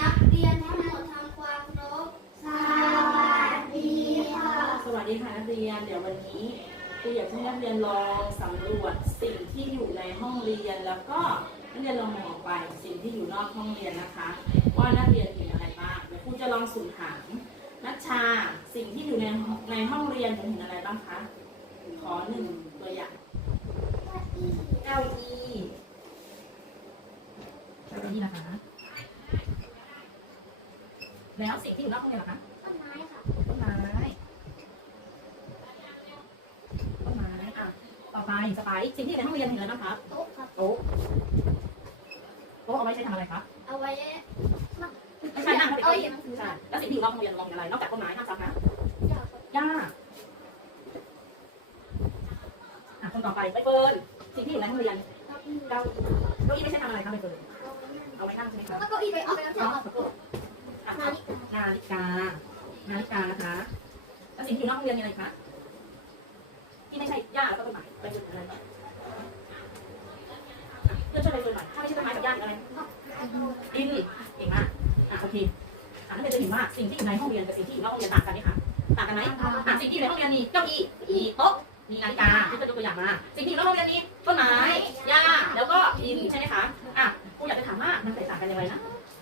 นักเรียนทั้งหมดทำความเคารพสวัสดีค่ะ สวัสดีค่ะนักเรียน เดี๋ยววันนี้ครูอยากให้นักเรียนลองสำรวจสิ่งที่อยู่ในห้องเรียนแล้วก็นักเรียนลองมองออกไปสิ่งที่อยู่นอกห้องเรียนนะคะ ว่านักเรียนเห็นอะไรบ้างเดี๋ยวครูจะลองสุ่มถามนัชชาสิ่งที่อยู่ในในห้องเรียนหนูเห็นอะไรบ้างคะขอหนึ่งตัวอย่างเก้าอี้เก้าอี้นะคะ แล้วสิ่งที่อยู่นอกห้องเรียนล่ะคะต้นไม้ค่ะต้นไม้ต้นไม้อะต่อไปสไปซ์สิ่งที่อยู่ในห้องเรียนเห็นอะไรบ้างครับโต๊ะครับโต๊ะโต๊ะเอาไว้ใช้ทำอะไรครับเอาไว้ไม่ใช่นั่งเอาเอาไว้ไว้เขียนหนังสือใช่แล้วสิ่งที่อยู่นอกห้องเรียนมองเห็นอะไร นอกจากต้นไม้ห้ามซักนะอยากครับหญ้าอะคนต่อไปใบเฟิร์นสิ่งที่อยู่ในห้องเรียนเอาอีกเก้าอี้เก้าอี้ไม่ใช่ทำอะไรครับใบเฟิร์นเอาไว้นั่งเอาไว้นั่งใช่ไหมคะ แล้วก็อีกไปเอาไปแล้วใช่ไหมครับอะ นาฬิกานาฬิกา นาฬิกานะคะ แล้วสิ่งที่อยู่นอกห้องเรียนมีอะไรคะ ที่ไม่ใช่หญ้าแล้วก็ต้นไม้ใบเฟิร์นอะไรบ้างอะเพื่อนช่วยใบเฟิร์นหน่อยถ้าไม่ใช่ต้นไม้กับหญ้าอะไรดินเก่งมากอะโอเคอะนักเรียนจะเห็นว่าสิ่งที่อยู่ในห้องเรียนกับสิ่งที่อยู่นอกห้องเรียนต่างกันไหมคะ ต่างกันไหมอะสิ่งที่อยู่ในห้องเรียนมีเก้าอี้มีโต๊ะ มีนาฬิกาที่จะยกตัวอย่างมา สิ่งที่อยู่นอกห้องเรียนมีต้นไม้ หญ้า แล้วก็ดินใช่ไหมคะ อะครูอยากจะถามว่ามันแตกต่างกันยังไงนะ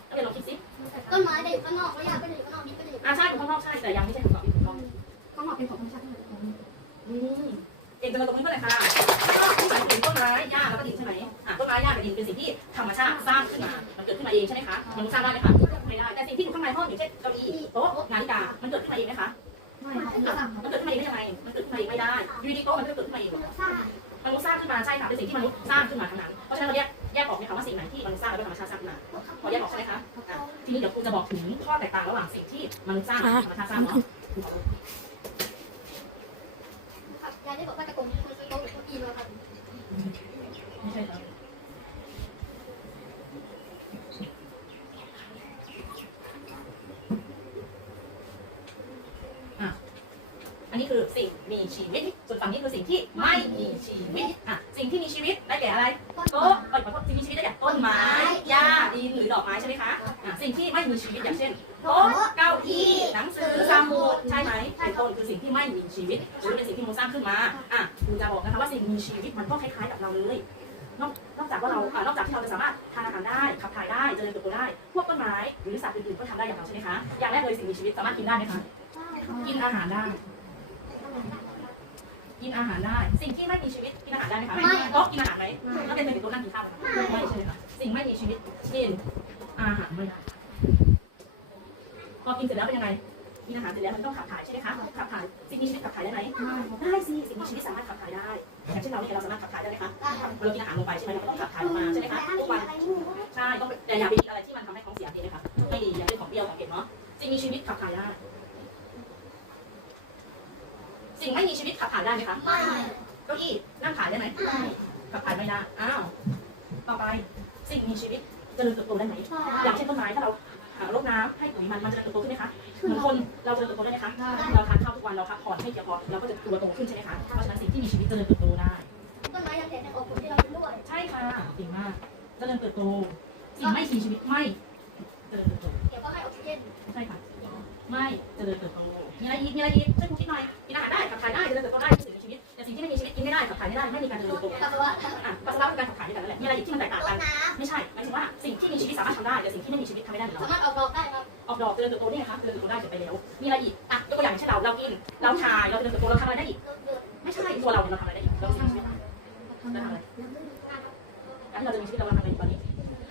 นักเรียนลองคิดสิต้นไม้ได้ อยู่ข้างนอกก็อยากไปอยู่ข้างนอกนี่ไปอยู่อะใช่อยู่ข้างนอกใช่แต่ยังไม่ใช่ถูกต้องที่ถูกต้องข้างนอกเป็นของธรรมชาติอืมเองจะมาตรงนี้เมื่อไหร่คะก็หมายถึงต้นไม้หญ้าแล้วก็ดินใช่ไหมอะต้นไม้หญ้ากับดินเป็นสิ่งที่ธรรมชาติสร้างขึ้นมามันเกิดขึ้นมาเองใช่ไหมคะมันษย์สร้างได้ไหมคะไม่ได้แต่สิ่งที่อยู่ข้างในห้องอย่างเช่นเก้าอี้โต๊ะนาฬิกามันเกิดขึ้นมาเองไหมคะไม่ค่ะมันเกิดขึ้นมาเองได้ยังไงมันเกิดขึ้นมาเองไม่ได้ยูดีโต๊ะมันก็เกิดขึ้นมาเองหรอสร้างมนุษย์สร้างขึ้นมาใช่ค่ะเป็นสิ่งที่มนุษย์สร้างขึ้นมาทั้งนั้นเพราะฉะนั้นเราแยก แยกออกไหมคะว่าสิ่งไหนที่มนุษย์สร้างแล้วเป็นธรรมชาติสร้างขึ้นมาพอแยกออกใช่ไหมคะอะทีนี้เดี๋ยวครูจะบอกถึงข้อแตกต่างระหว่างสิ่งที่มนุษย์สร้างกับธรรมชาติสร้างเนาะครับยายได้บอกว่าจะโกงคนซื้อโต๊ะหรือเก้าอี้มาครับ ไม่ใช่ครับอะอันนี้คือสิ่งมีชีวิต ส่วนฝั่งนี้คือสิ่งที่ไม่มีชีวิต อะ สิ่งที่มีชีวิตได้แก่ อะไรโต๊ะเอ้ยขอโทษสิ่งมีชีวิตได้แก่ต้นไม้หญ้าดินหรือดอกไม้ใช่ไหมคะอะสิ่งที่ไม่มีชีวิตอย่างเช่นโต๊ะเก้าอี้หนังสือสมุดใช่ไหมเป็นต้นคือสิ่งที่ไม่มีชีวิตหรือเป็นสิ่งที่มนุษย์สร้างขึ้นมาอะครูจะบอกนะคะว่าสิ่งมีชีวิตมันก็คล้ายๆกับเราเลยนอกนอกจากว่าเราอะนอกจากที่เราจะสามารถทานอาหารได้ขับถ่ายได้เจริญเติบโตได้ พวกต้นไม้หรือสัตว์อื่นๆก็ทำได้อย่างเราใช่ไหมคะอย่างแรกเลยสิ่งมีชีวิตสามารถกินได้ไหมคะกินอาหารได้ กินอาหารได้ สิ่งที่ไม่มีชีวิตกินอาหารได้ไหมคะโต๊ะกินอาหารไหมแล้วเป็นเป็นโต๊ะนั่งกินข้าวไหมคะไม่ใช่ค่ะสิ่งไม่มีชีวิตเช่นอาหารไม่ได้พอกินเสร็จแล้วเป็นยังไงกินอาหารเสร็จแล้วมันต้องขับถ่ายใช่ไหมคะขับถ่ายสิ่งมีชีวิตขับถ่ายได้ไหมได้สิสิ่งมีชีวิตสามารถขับถ่ายได้อย่างเช่นเราเนี่ยเราสามารถขับถ่ายได้ไหมคะเรากินอาหารลงไปใช่ไหมเราก็ต้องขับถ่ายออกมาใช่ไหมคะทุกวันใช่ต้องแต่อย่าไปกินอะไรที่มันทำให้ท้องเสียดีไหมคะไม่ดีอย่าเป็นของเปรี้ยวของเผ็ดเนาะสิ่งมีชีวิตขับถ่ายได้สิ่ งไม่มีชีวิตขับถ่ายได้ไหมคะไม่เก้าอี้นั่งถ่ายได้ไหมขับถ่ายไม่ได้อ้าวต่อไปสิ่งมีชีวิตเจริญเติบโตได้ไหมอย่างเช่นต้นไม้ถ้าเราหารดน้ำให้ปุ๋ยมันมันจะเติบโตขึ้นไหมคะเหมือนคนเราจริญเติบโตได้ไหมคะเราทานข้าวทุกวันเราพักผ่อนให้เพียงพอเราก็จะตัวโตขึ้นใช่ไหมคะเพราะฉะนั้นสิ่งที่มีชีวิตเจริญเติบโตได้ต้นไม้ยังแข็งยังอบอุ่นที่เราเป็นด้วยใช่ค่ะเก่งมากเจริญเติบโตสิ่งไม่มีชีวิตไม่เจริญเติบโตเดี๋ยวก็ให้ออกซิเจนใช่ค่ะไม่เจริญเติบโต มีอะไรอีกมีอะไรอีกช่วยครูคิดหน่อยกินอาหารได้ขับถ่ายได้เจริญเติบโตได้สิ่งมีชีวิตแต่สิ่งที่ไม่มีชีวิตกินไม่ได้ขับถ่ายไม่ได้ไม่มีการเจริญเติบโตปัสสาวะอะปัสสาวะเป็นการขับถ่ายด้วยกันนั่นแหละมีอะไรอีกที่มันแตกต่างรกัดนน้ไม่ใช่หมายถึงว่าสิ่งที่มีชีวิตสามารถทำได้แต่สิ่งที่ไม่มีชีวิตทำไม่ได้เหมือนำเราสามารถออกดอกได้ครับออกดอกเจริญเติบโตนี่ไงคะเจริญเติบโตได้จบไปแล้ว มีอะไรอีกอะยกตัวอย่างเช่นเราเรากินเราถ่ายเราเจริญเติบโตเราทำอะไรได้อีก ไม่ใช่ตัวเราเนี่ยเราทำอะไรได้อีกเราสิ่งมีชีวิตเราทำอะไรการที่เราจะมีชีวิตเราทำอะไรอยู่ตอนนี้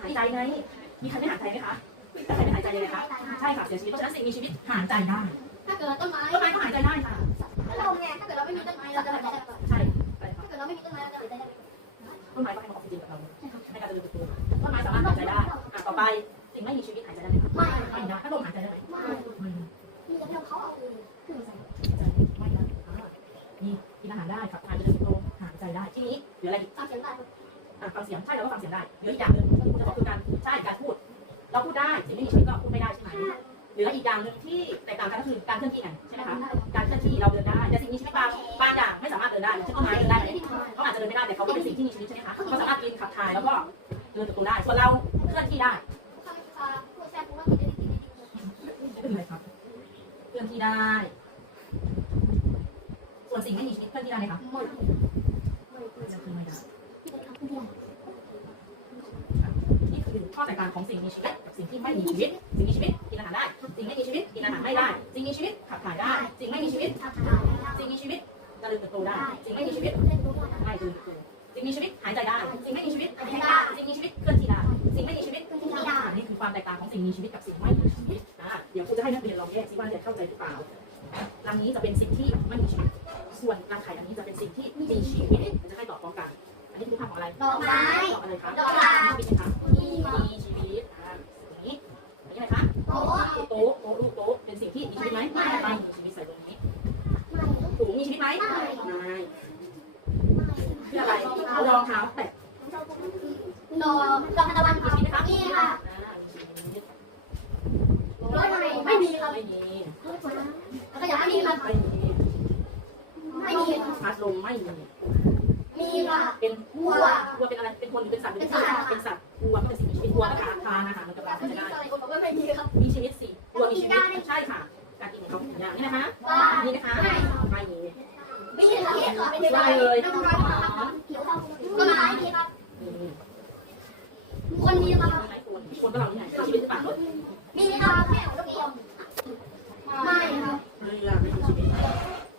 หายใจไงมีใครไม่หายใจไหมคะแต่ใครไม่หายใจเลยนะคะ ใช่ค่ะเสียชีวิตเพราะฉะนั้นสิ่งมีชีวิตหายใจได้ ถ้าเกิดต้นไม้ต้นไม้ก็หายใจได้ค่ะถ้าเราไงถ้าเกิดเราไม่มีต้นไม้เราจะหายใจได้ไหมใช่ใช่ค่ะถ้าเกิดเราไม่มีต้นไม้เราจะหายใจได้ไหมต้นไม้ก็ให้ออกซิเจนกับเราในการเจริญเติบโตต้นไม้สามารถหายใจได้อะต่อไปสิ่งไม่มีชีวิตหายใจได้ไหมคะไม่ไม่ได้ถ้าลมหายใจได้ไหมไม่ไม่มีแต่ที่เขาเอาเองคือใส่ไม่ได้อ่ามีกินอาหารได้ขับถ่ายเจริญเติบโตหายใจได้ที่นี้เหลืออะไรอีกฟังเสียงได้อะฟังเสียงใช่เราก็ฟังเสียงได้เหลืออีกอย่างหนึ่งจะบอกคือการใช่การพูด เราพูดได้สิ่งไม่มีชีวิตก็พูดไม่ได้ใช่ไหมเหลืออีกอย่างหนึ่งที่แตกต่างกันก็คือการเคลื่อนที่ไงใช่ไหมคะการเคลื่อนที่เราเดินได้แต่สิ่งมีชีวิตบางบางอย่างไม่สามารถเดินได้อย่างเช่นต้นไม้เดินได้ไหมเขาอาจจะเดินไม่ได้แต่เขาก็เป็นสิ่งที่มีชีวิตใช่ไหมคะเขาสามารถกินขับถ่ายแล้วก็เดินเติบโตได้ส่วนเราเคลื่อนที่ได้ข้างฟ้าพูดแซ่บพูดว่ากินได้ขึ้นเลยครับเคลื่อนที่ได้ ส่วนสิ่งไม่มีชีวิตเคลื่อนที่ได้ไหมคะหมดจะขึ้นไม่ได้นี่คือข้อแตกต่างของสิ่งมีชีวิตกับสิ่งที่ไม่มีชีวิต สิ่งมีชีวิตกินอา หารได้ สิ่งไม่มีชีวิตกินอาหารไม่ได้ สิ่งมีชีวิตขับถ่ายได้ สิ่งไม่มีชีวิตสิ่งมีชีวิตเจริญเติบโตได้ สิ่งไม่มีชีวิตไม่เจริญเติบโตสิ่งมีชีวิตหายใจได้ สิ่งไม่มีชีวิตหายใจได้ สิ่งมีชีวิตเคลื่อนที่ได้สิ่งไม่มีชีวิตเคลื่อนที่ได้นี้คือความแตกต่างของสิ่งมีชีวิตกับสิ่งไม่มีชีวิตอ่าเดี๋ยวครูจะให้นักเรียนลองแยกซิว่าจะเข้าใจหรือเปล่ารังนี้จะเป็นสิ่งที่ไม่มีชีวิต ส่วนรังไข่อันนี้จะเป็นสิ่งที่มีชีวิต ชีวิตไหมไม่มีชีวิตใส่ตรงนี้ถุงมีชีวิตไหมไม่คืออะไรรองเท้าแตะดอกดอกทานวันมีชีวิตไหมคะนี่ค่ะรถอะไรไม่มีครับไม่มีแล้วก็ยังไม่มีครับไม่มีไม่มีพัดลมไม่มีมีค่ะเป็นวัววัวเป็นอะไรเป็นคนหรือเป็นสัตว์เป็นสัตว์เป็นสัตว์วัวก็เป็นสิ่งมีชีวิตวัวก็ขาทานอาหารมือนกับเราไหมไม่มีครับมีชีวิตสิวัวมีชีวิตใช่ค่ะ การกินของเขาอย่างนี้นะคะว่านี่นะคะไม่มีไม่มีครับไม่มีได้เลยต้นไม้ต้นไม้มีครับอืมคนมีครับหลายคนคนก็เราที่ไหนมีชีวิตหรือเปล่ามีครับแม่ลูกเดียวไม่ครับเรือไม่มีชีวิต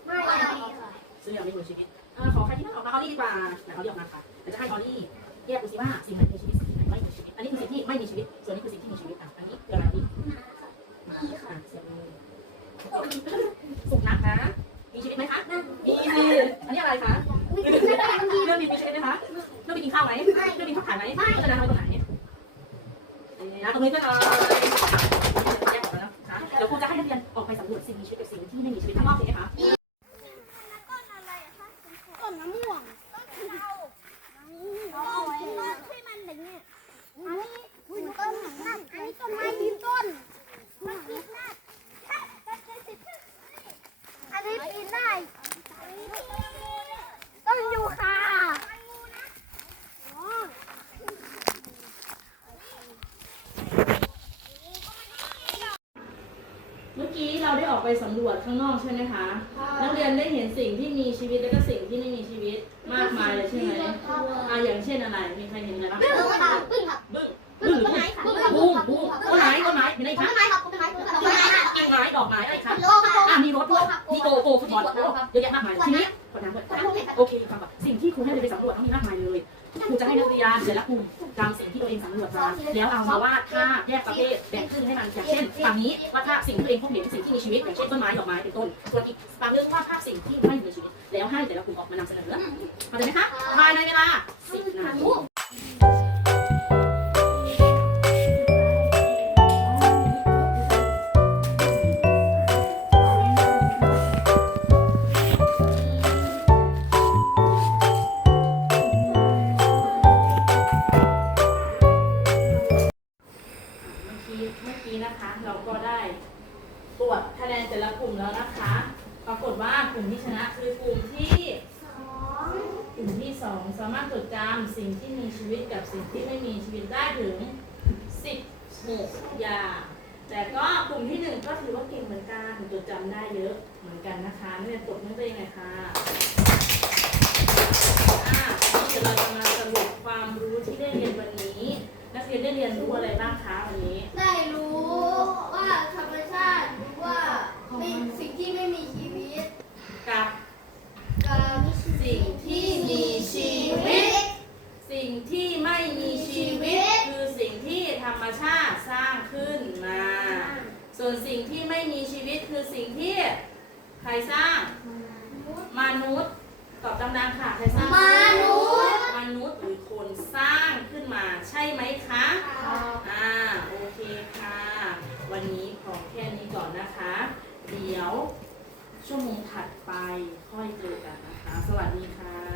ไม่ครับเสื้อไม่มีชีวิตเออขอใครที่นั่งออกมาออลี่ดีกว่าไหนออลี่ออกมาค่ะเดี๋ยวจะให้ออลี่แยกดูสิว่าสิ่งไหนมีชีวิตสิ่งไหนไม่มีชีวิต อันนี้คือสิ่งที่ไม่มีชีวิต ส่วนนี้คือสิ่งที่มีชีวิตอะอันนี้คืออะไรนี่อะเสียงมือ สุกนักนะ มีชีวิตไหมคะมีสิอันนี้อะไรคะเรื่องมีมีชีวิตไหมคะเรื่องมีกินข้าวไหมเรื่องบินขับถ่ายไหมพัฒนาทำไว้ตรงไหนนี่นะตรงนี้ก็เลยแยกแล้วนะเดี๋ยวครูจะให้นักเรียนออกไปสำรวจสิ่งมีชีวิตกับสิ่งที่ไม่มีชีวิตทั้งรอบเลยไหมคะ ต้นมะม่วงต้นเทาต้นที่มันอย่างเงี้ยอันนี้ต้นนั่นอันนี้ต้นไม้ยืนต้นมันปีนได้อันนี้ปีนได้ต้นยูคา เมื่อกี้เรา ได้ออกไปสำรวจข้างนอกใช่ไหมคะนักเรียนได้เห็นสิ่งที่มีชีวิตแล้วก็สิ่งที่ไม่มีชีวิตมากมายเลยใช่ไหมอ่าอย่างเช่นอะไร มีใครเห็นอะไรบ้างบึ้งค่ะบึ้งค่ะบึ้งบึ้บึ้งงหรือต้นไม้ค่ะบึ้งบึ้งบูมบูมต้นไม้ต้นไม้มีอะไรอีกต้คะนไม้ครับต้นไม้ต้นไม้ต้นไม้กิ่งไม้ดอกไม้อะไรคะโลค่ะอ่ามีรถด้วยมีโกโก้ฟุตบอลโอ้เยอะแยะมากมายเลยทีนี้ขอถามก่อนโอเคฟังก่อนสิ่งที่ครูให้เรียนไปสำรวจต้องมีมากมายเลยครูจะให้นักเรียนแต่ละกลุ่ม จำสิ่งที่ตัวเองสำรวจมาแล้วเอามาว่าถ้าแยกประเภทแบ่งครึ่งให้มันอย่างเช่นฝั่งนี้ว่าถ้าสิ่งที่ตัวเองพบเห็นเป็นสิ่งที่มีชีวิตอย่างเช่นต้นไม้ดอกไม้เป็นต้นส่วนอีกฝั่งนึงว่าภาพสิ่งที่ไม่มีชีวิต แล้วให้แต่ละกลุ่มออกมานำเสนอเข้าใจไหมคะภายในเวลาสิบนาที กี้เมื่อกี้นะคะ เราก็ได้ตรวจคะแนนแต่ละกลุ่มแล้วนะคะ ปรากฏว่ากลุ่มที่ชนะคือกลุ่มที่กลุ่มที่สองสามารถจดจำสิ่งที่มีชีวิตกับสิ่งที่ไม่มีชีวิตได้ถึง 16 อย่าง แต่ก็กลุ่มที่หนึ่งก็ถือว่าเก่งเหมือนกันจดจำได้เยอะเหมือนกันนะคะนักเรียนตบมือตัวเองหน่อยค่ะอะเดี๋ยวเราจะมาสรุปความรู้ที่ได้เรียนวันนี้ นักเรียนได้เรียนรู้อะไรบ้างคะวันนี้ ได้รู้ว่าธรรมชาติว่าไม่สิ่งที่ไม่มีชีวิตกับกับสิ่งที่มีชีวิต สิ่งที่ไม่มีชีวิต คือสิ่งที่ธรรมชาติสร้างขึ้นมา ส่วนสิ่งที่ไม่มีชีวิตคือสิ่งที่ใครสร้าง มนุษย์ตอบดังๆค่ะใครสร้างม ชั่วโมงถัดไปค่อยเจอกันนะคะ สวัสดีค่ะ